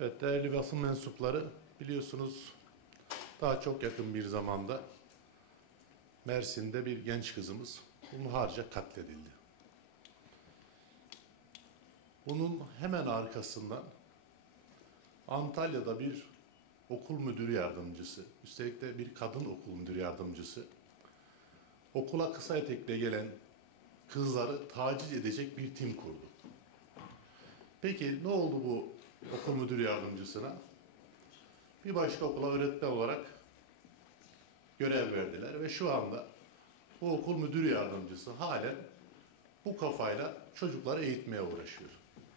Evet değerli basın mensupları biliyorsunuz daha çok yakın bir zamanda Mersin'de bir genç kızımız hunharca katledildi. Bunun hemen arkasından Antalya'da bir okul müdür yardımcısı, üstelik de bir kadın okul müdür yardımcısı okula kısa etekle gelen kızları taciz edecek bir tim kurdu. Peki ne oldu bu okul müdür yardımcısına? Bir başka okula öğretmen olarak görev verdiler ve şu anda bu okul müdür yardımcısı halen bu kafayla çocukları eğitmeye uğraşıyor.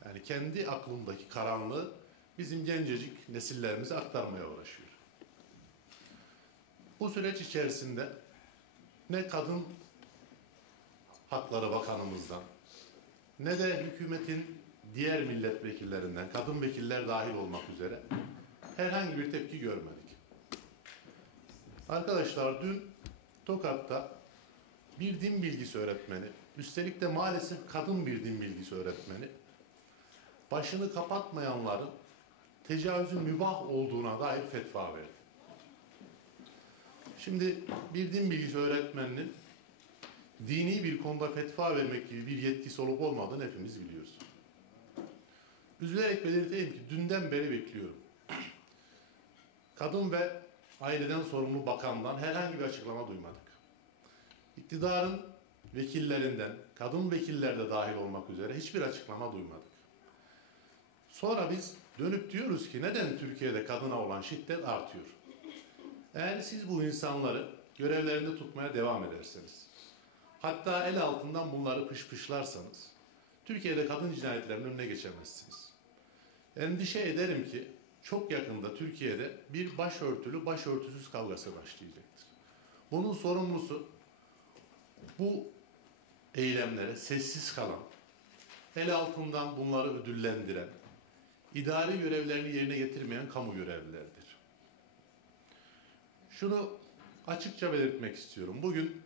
Yani kendi aklındaki karanlığı bizim gencecik nesillerimize aktarmaya uğraşıyor. Bu süreç içerisinde ne kadın hakları bakanımızdan ne de hükümetin diğer milletvekillerinden, kadın vekiller dahil olmak üzere herhangi bir tepki görmedik. Arkadaşlar dün Tokat'ta bir din bilgisi öğretmeni, üstelik de maalesef kadın bir din bilgisi öğretmeni, başını kapatmayanların tecavüzün mübah olduğuna dair fetva verdi. Şimdi bir din bilgisi öğretmeninin dini bir konuda fetva vermek gibi bir yetkisi olup olmadığını hepimiz biliyoruz. Üzülerek belirteyim ki dünden beri bekliyorum. Kadın ve aileden sorumlu bakandan herhangi bir açıklama duymadık. İktidarın vekillerinden, kadın vekiller de dahil olmak üzere hiçbir açıklama duymadık. Sonra biz dönüp diyoruz ki neden Türkiye'de kadına olan şiddet artıyor? Eğer siz bu insanları görevlerinde tutmaya devam ederseniz, hatta el altından bunları pışpışlarsanız, Türkiye'de kadın cinayetlerinin önüne geçemezsiniz. Endişe ederim ki çok yakında Türkiye'de bir başörtülü başörtüsüz kavgası başlayacaktır. Bunun sorumlusu bu eylemlere sessiz kalan, el altından bunları ödüllendiren, idari görevlerini yerine getirmeyen kamu görevlileridir. Şunu açıkça belirtmek istiyorum. Bugün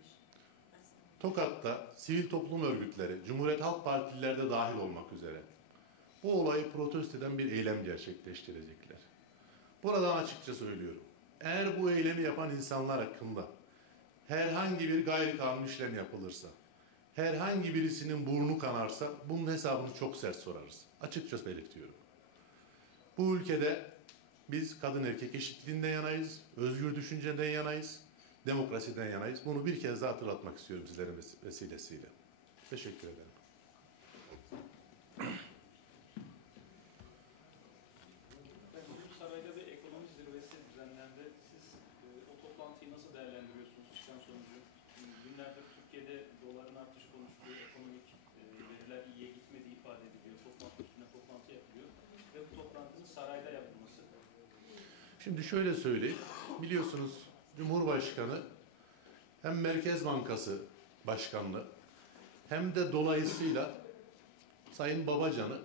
Tokat'ta sivil toplum örgütleri, Cumhuriyet Halk Partililer de dahil olmak üzere bu olayı protesto eden bir eylem gerçekleştirecekler. Buradan açıkça söylüyorum. Eğer bu eylemi yapan insanlar hakkında herhangi bir gayri kanun işlem yapılırsa, herhangi birisinin burnu kanarsa bunun hesabını çok sert sorarız. Açıkça belirtiyorum. Bu ülkede biz kadın erkek eşitliğinden yanayız, özgür düşünceden yanayız, demokrasiden yanayız. Bunu bir kez daha hatırlatmak istiyorum sizlerin vesilesiyle. Teşekkür ederim. Sarayda bir ekonomi zirvesi düzenlendi. Siz e, o toplantıyı nasıl değerlendiriyorsunuz çıkan sonucu? Günlerdir Türkiye'de doların artışı konuşuluyor, ekonomik e, veriler iyiye gitmediği ifade ediliyor. Toplantı üstüne toplantı yapılıyor ve bu toplantının sarayda yapılması. Şimdi şöyle söyleyeyim. Biliyorsunuz Cumhurbaşkanı hem Merkez Bankası Başkanlığı hem de dolayısıyla Sayın Babacan'ı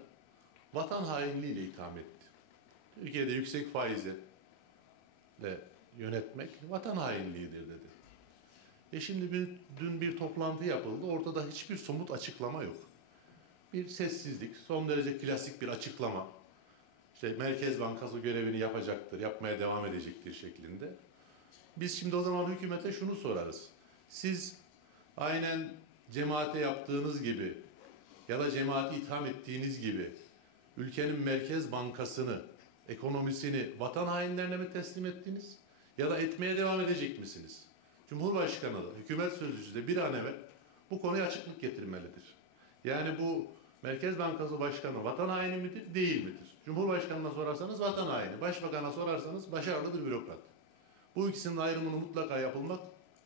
vatan hainliğiyle itham etti. Türkiye'de yüksek faizle de yönetmek vatan hainliğidir dedi. E şimdi bir, dün bir toplantı yapıldı. Ortada hiçbir somut açıklama yok. Bir sessizlik, son derece klasik bir açıklama. İşte Merkez Bankası görevini yapacaktır, yapmaya devam edecektir şeklinde. Biz şimdi o zaman hükümete şunu sorarız. Siz aynen cemaate yaptığınız gibi ya da cemaati itham ettiğiniz gibi ülkenin Merkez Bankası'nı, ekonomisini vatan hainlerine mi teslim ettiniz? Ya da etmeye devam edecek misiniz? Cumhurbaşkanı da, hükümet sözcüsü de bir an evvel bu konuya açıklık getirmelidir. Yani bu Merkez Bankası Başkanı vatan haini midir, değil midir? Cumhurbaşkanına sorarsanız vatan haini, başbakana sorarsanız başarılıdır bürokrat. Bu ikisinin ayrımını mutlaka yapılmak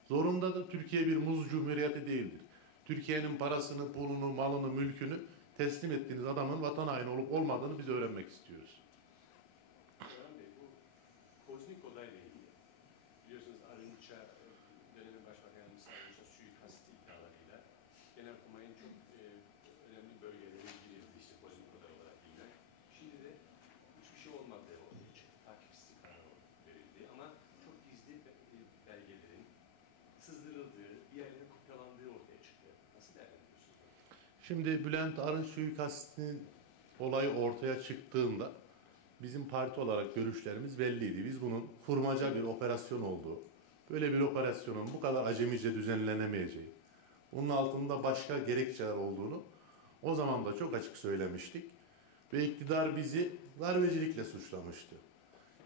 zorundadır. Türkiye bir muz cumhuriyeti değildir. Türkiye'nin parasını, pulunu, malını, mülkünü teslim ettiğiniz adamın vatan haini olup olmadığını biz öğrenmek istiyoruz. Orhan Bey, bu kozmik olayla ilgili biliyorsunuz Arınç'a, dönemin başbakan yardımcısı Arınç'a suikast iddialarıyla Genelkurmay'ın çok e, önemli bölgeleri girildi işte kozmik olay olarak bilinen. Şimdi de hiçbir şey olmadığı ortaya çıktı. Takipsizlik kararı verildi ama çok gizli be- e, belgelerin sızdırıldığı, bir yerlere kopyalandığı ortaya çıktı. Nasıl değerlendiriyorsunuz? Şimdi Bülent Arınç suikastinin olayı ortaya çıktığında bizim parti olarak görüşlerimiz belliydi. Biz bunun kurmaca bir operasyon olduğu, böyle bir operasyonun bu kadar acemice düzenlenemeyeceği, bunun altında başka gerekçeler olduğunu o zaman da çok açık söylemiştik. Ve iktidar bizi darbecilikle suçlamıştı.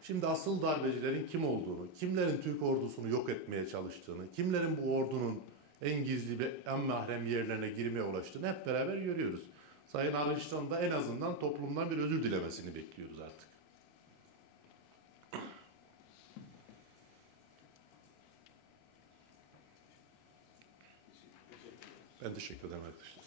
Şimdi asıl darbecilerin kim olduğunu, kimlerin Türk ordusunu yok etmeye çalıştığını, kimlerin bu ordunun en gizli ve en mahrem yerlerine girmeye ulaştığını hep beraber görüyoruz. Sayın Arınç'tan da en azından toplumdan bir özür dilemesini bekliyoruz artık. Ben teşekkür ederim arkadaşlar.